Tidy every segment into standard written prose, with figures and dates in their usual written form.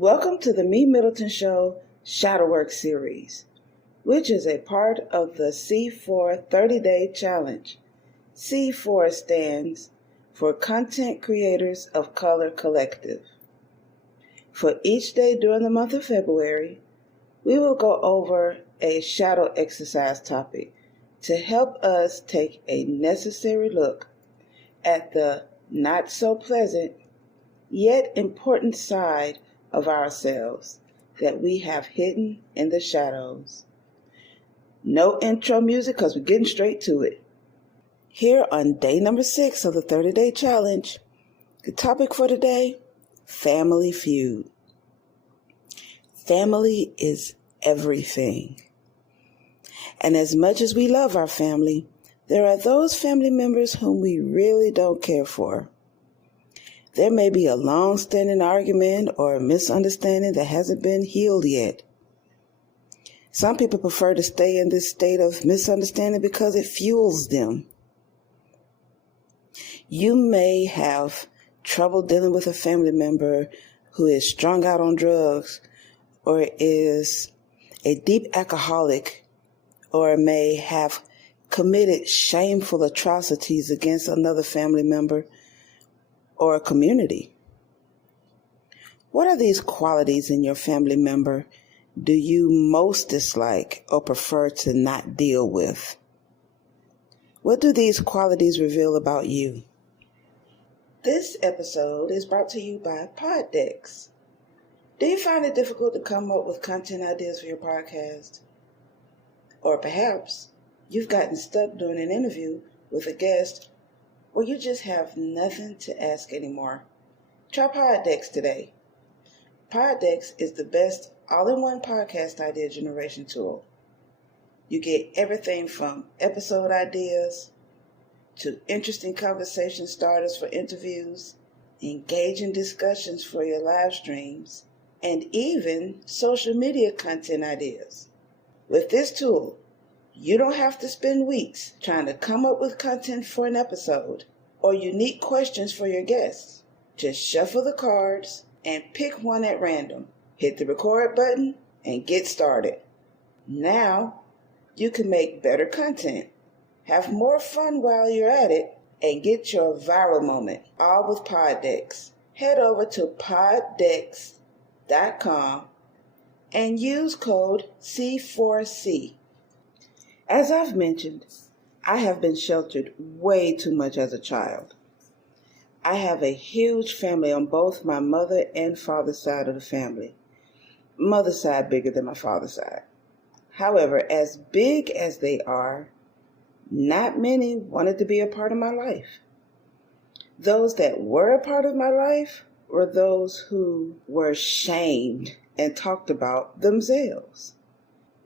Welcome to the MeMyddleton Show Shadowwork series, which is a part of the C4 30-Day Challenge. C4 stands for Content Creators of Color Collective. For each day during the month of February, we will go over a shadow exercise topic to help us take a necessary look at the not so pleasant yet important side of ourselves that we have hidden in the shadows. No intro music because we're getting straight to it. Here on day number 6 of the 30-Day Challenge, the topic for today, Family Feud. Family is everything. And as much as we love our family, there are those family members whom we really don't care for. There may be a long-standing argument or a misunderstanding that hasn't been healed yet. Some people prefer to stay in this state of misunderstanding because it fuels them. You may have trouble dealing with a family member who is strung out on drugs or is a deep alcoholic or may have committed shameful atrocities against another family member or a community. What are these qualities in your family member do you most dislike or prefer to not deal with? What do these qualities reveal about you? This episode is brought to you by Poddex. Do you find it difficult to come up with content ideas for your podcast? Or perhaps you've gotten stuck doing an interview with a guest or you just have nothing to ask anymore? Try Poddex today. Poddex is the best all-in-one podcast idea generation tool. You get everything from episode ideas to interesting conversation starters for interviews, engaging discussions for your live streams, and even social media content ideas. With this tool, you don't have to spend weeks trying to come up with content for an episode or unique questions for your guests. Just shuffle the cards and pick one at random. Hit the record button and get started. Now, you can make better content, have more fun while you're at it, and get your viral moment, all with Poddex. Head over to poddex.com and use code C4C. As I've mentioned, I have been sheltered way too much as a child. I have a huge family on both my mother and father's side of the family. Mother's side bigger than my father's side. However, as big as they are, not many wanted to be a part of my life. Those that were a part of my life were those who were shamed and talked about themselves.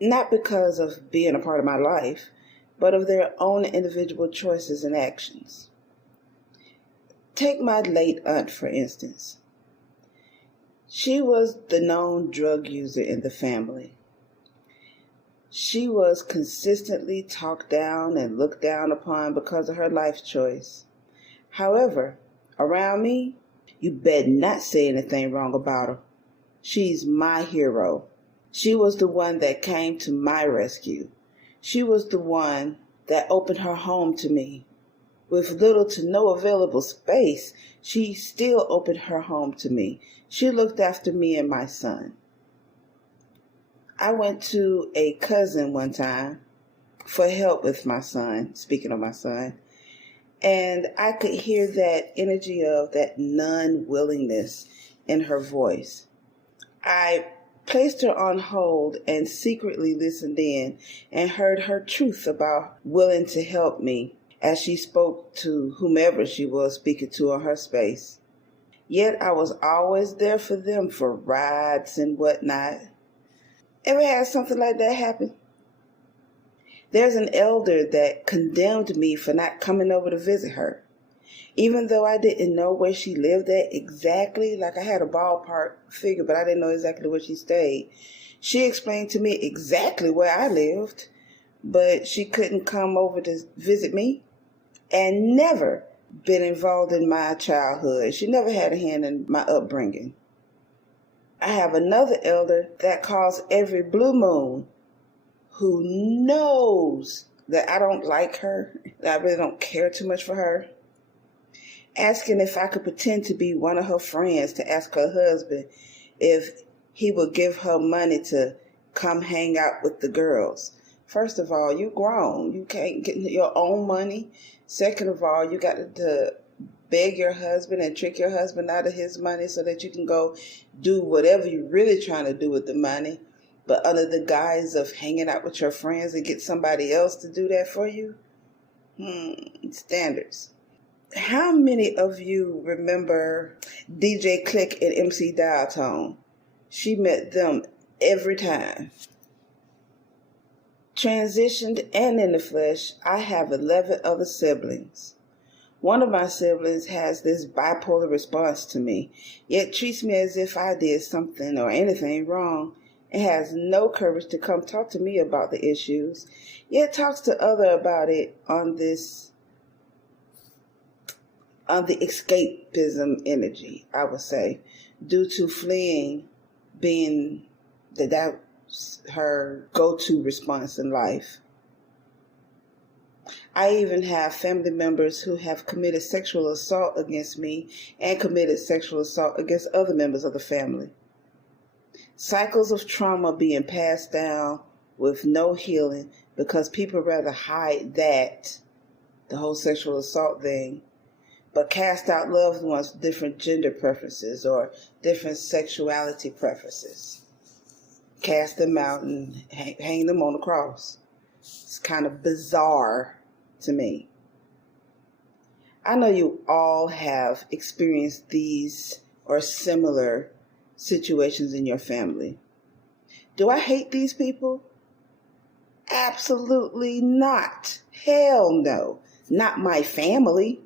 Not because of being a part of my life, but of their own individual choices and actions. Take my late aunt, for instance. She was the known drug user in the family. She was consistently talked down and looked down upon because of her life choice. However, around me, you better not say anything wrong about her. She's my hero. She was the one that came to my rescue. She was the one that opened her home to me. With little to no available space, she still opened her home to me. She looked after me and my son. I went to a cousin one time for help with my son, speaking of my son, and I could hear that energy of that non-willingness in her voice. I placed her on hold and secretly listened in and heard her truth about willing to help me as she spoke to whomever she was speaking to in her space. Yet I was always there for them for rides and whatnot. Ever had something like that happen? There's an elder that condemned me for not coming over to visit her. Even though I didn't know where she lived at exactly, like I had a ballpark figure, but I didn't know exactly where she stayed. She explained to me exactly where I lived, but she couldn't come over to visit me and never been involved in my childhood. She never had a hand in my upbringing. I have another elder that calls every blue moon, who knows that I don't like her, that I really don't care too much for her, asking if I could pretend to be one of her friends to ask her husband if he would give her money to come hang out with the girls. First of all, you grown. You can't get your own money. Second of all, you got to beg your husband and trick your husband out of his money so that you can go do whatever you're really trying to do with the money, but under the guise of hanging out with your friends and get somebody else to do that for you. Standards. How many of you remember DJ Click and MC Dial Tone? She met them every time. Transitioned and in the flesh, I have 11 other siblings. One of my siblings has this bipolar response to me, yet treats me as if I did something or anything wrong, and has no courage to come talk to me about the issues, yet talks to others about it on the escapism energy, I would say, due to fleeing being that's her go-to response in life. I even have family members who have committed sexual assault against me and committed sexual assault against other members of the family. Cycles of trauma being passed down with no healing because people rather hide that, the whole sexual assault thing, but cast out loved ones with different gender preferences or different sexuality preferences. Cast them out and hang them on the cross. It's kind of bizarre to me. I know you all have experienced these or similar situations in your family. Do I hate these people? Absolutely not. Hell no. Not my family.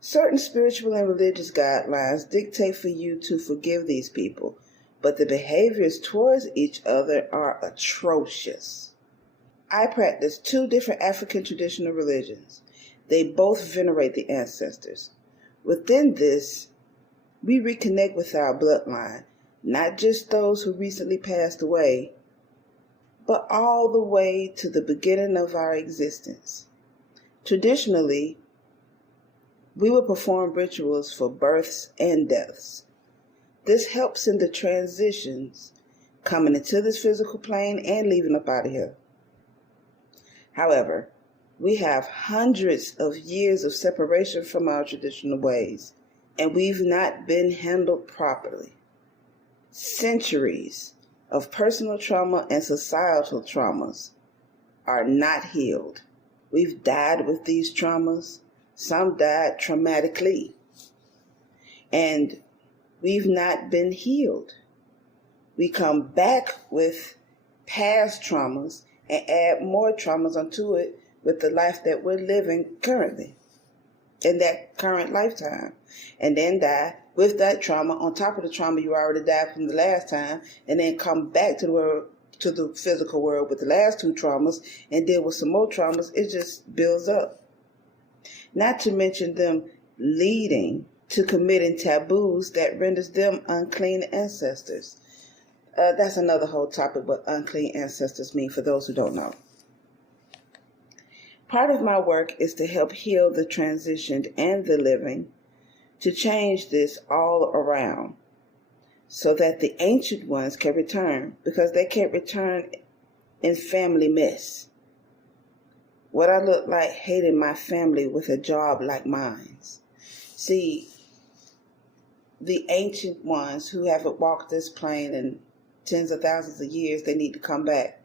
Certain spiritual and religious guidelines dictate for you to forgive these people, but the behaviors towards each other are atrocious. I practice 2 different African traditional religions. They both venerate the ancestors. Within this, we reconnect with our bloodline, not just those who recently passed away, but all the way to the beginning of our existence. Traditionally, we will perform rituals for births and deaths. This helps in the transitions, coming into this physical plane and leaving up out of here. However, we have hundreds of years of separation from our traditional ways, and we've not been handled properly. Centuries of personal trauma and societal traumas are not healed. We've died with these traumas. Some died traumatically. And we've not been healed. We come back with past traumas and add more traumas onto it with the life that we're living currently, in that current lifetime, and then die with that trauma on top of the trauma you already died from the last time, and then come back to the world, to the physical world with the last 2 traumas and deal with some more traumas. It just builds up. Not to mention them leading to committing taboos that renders them unclean ancestors. That's another whole topic, what unclean ancestors mean for those who don't know. Part of my work is to help heal the transitioned and the living, to change this all around so that the ancient ones can return, because they can't return in family mess. What I look like hating my family with a job like mine. See, the ancient ones who haven't walked this plane in tens of thousands of years, they need to come back.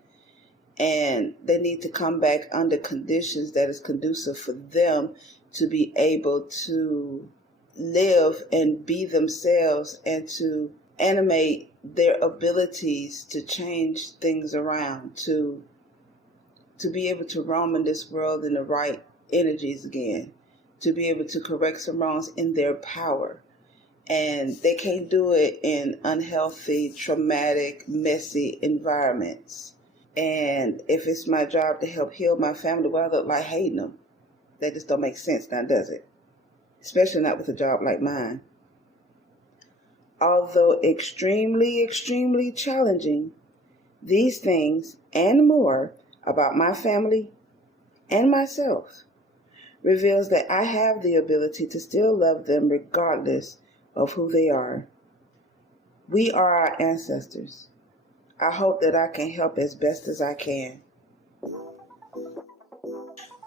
And they need to come back under conditions that is conducive for them to be able to live and be themselves and to animate their abilities to change things around, to be able to roam in this world in the right energies again, to be able to correct some wrongs in their power. And they can't do it in unhealthy, traumatic, messy environments. And if it's my job to help heal my family, well, I look like hating them. That just don't make sense now, does it? Especially not with a job like mine. Although extremely, extremely challenging, these things and more about my family and myself reveals that I have the ability to still love them regardless of who they are. We are our ancestors. I hope that I can help as best as I can.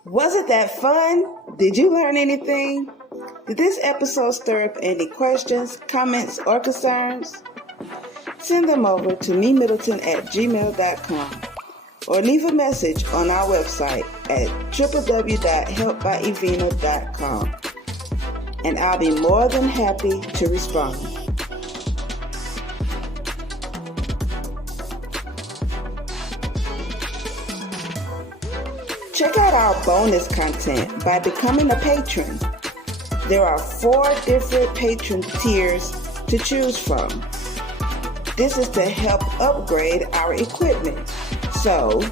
Wasn't that fun? Did you learn anything? Did this episode stir up any questions, comments, or concerns? Send them over to MeMyddleton@gmail.com or leave a message on our website at www.helpbyevina.com, and I'll be more than happy to respond. Check out our bonus content by becoming a patron. There are 4 different patron tiers to choose from. This is to help upgrade our equipment. So,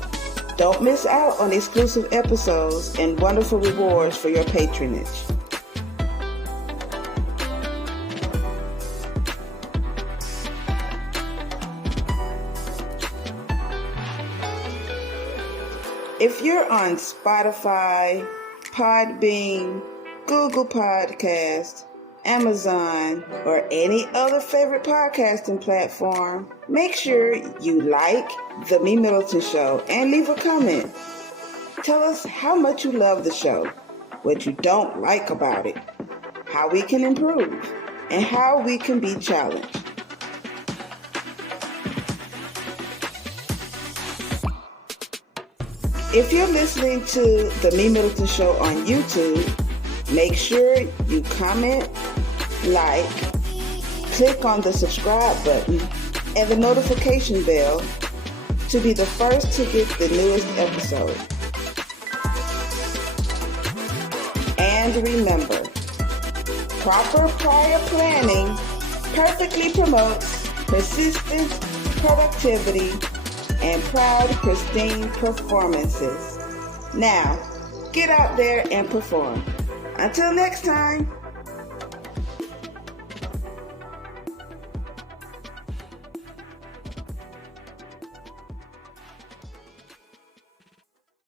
don't miss out on exclusive episodes and wonderful rewards for your patronage. If you're on Spotify, Podbean, Google Podcast, Amazon, or any other favorite podcasting platform, make sure you like The Me Middleton Show and leave a comment. Tell us how much you love the show, what you don't like about it, how we can improve, and how we can be challenged. If you're listening to The Me Middleton Show on YouTube, make sure you comment, like, click on the subscribe button and the notification bell to be the first to get the newest episode. And remember, proper prior planning perfectly promotes persistent productivity and proud, pristine performances. Now, get out there and perform. Until next time.